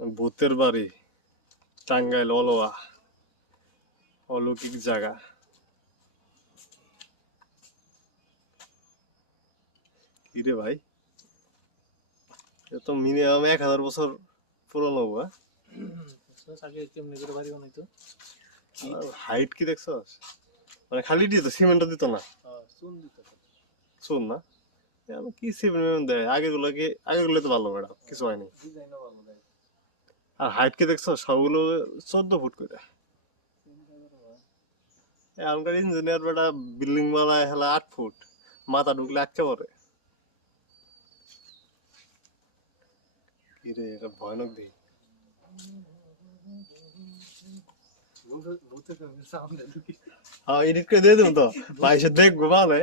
ভূতের বাড়ি টাঙ্গাইল অলওয়া অলৌকিক জায়গা কি রে ভাই এ তো মিনিমাম 1000 বছর পুরনো হবো হাইট কি দেখছস মানে খালি দিত সিমেন্ট দিত না চুন না কি সিমেন্ট দেয় আগেগুলো তো ভালো ম্যাডাম কিছু হয়নি আর হাইট কি দেখছো সবগুলো 14 ফুট করে এখনকার ইঞ্জিনিয়ার বেটা বিল্ডিং বানায় হেলা 8 ফুট মাথা ঢুকলে আটকে পড়ে কি রে এটা ভয়ানক দিই হ্যাঁ এডিট করে দিয়ে দেবো তো ভাই সে দেখবো ভালো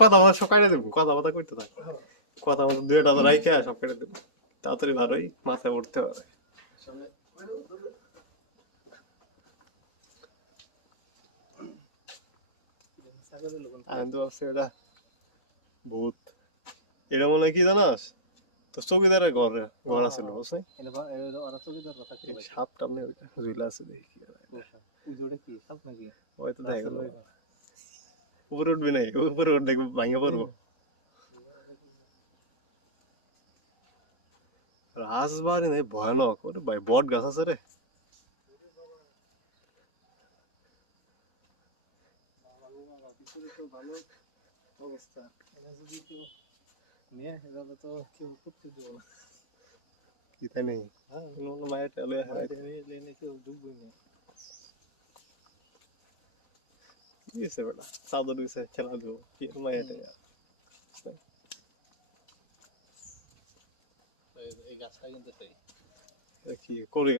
কথা বলা সব কাটে দেবো কথা বার্তা করতে থাকো কথা বলতে দুইটা রাইখে সব কেটে দেবো তাড়াতাড়ি ভালোই মাথায় উঠতে পারে আমি তো ভাবছি এটা ভূত এটা মনে হয় কি জানাস তো চৌকিদারের ঘর আছে বুঝছি সাপ টাপ নেই ঝুলা আছে দেখি হয়তো দেখা গেল উপরে উঠবি নাই উপরে উঠ দেখবো ভাঙে পড়বো রাজবাড়ি নাই ভয়ানক ওরে ভাই বট গাছ আছে রে ভালো অবস্থা যদি কেউ নিয়ে এভাবে তো কেউ করতে দেবো না কি তাই নেই মায়ের টেলে কেউ ঢুকবই না কি আছে বেটা চাদর দিছে খেলা দেবো কি মায়ের এই গাছটা কিন্তু কি করে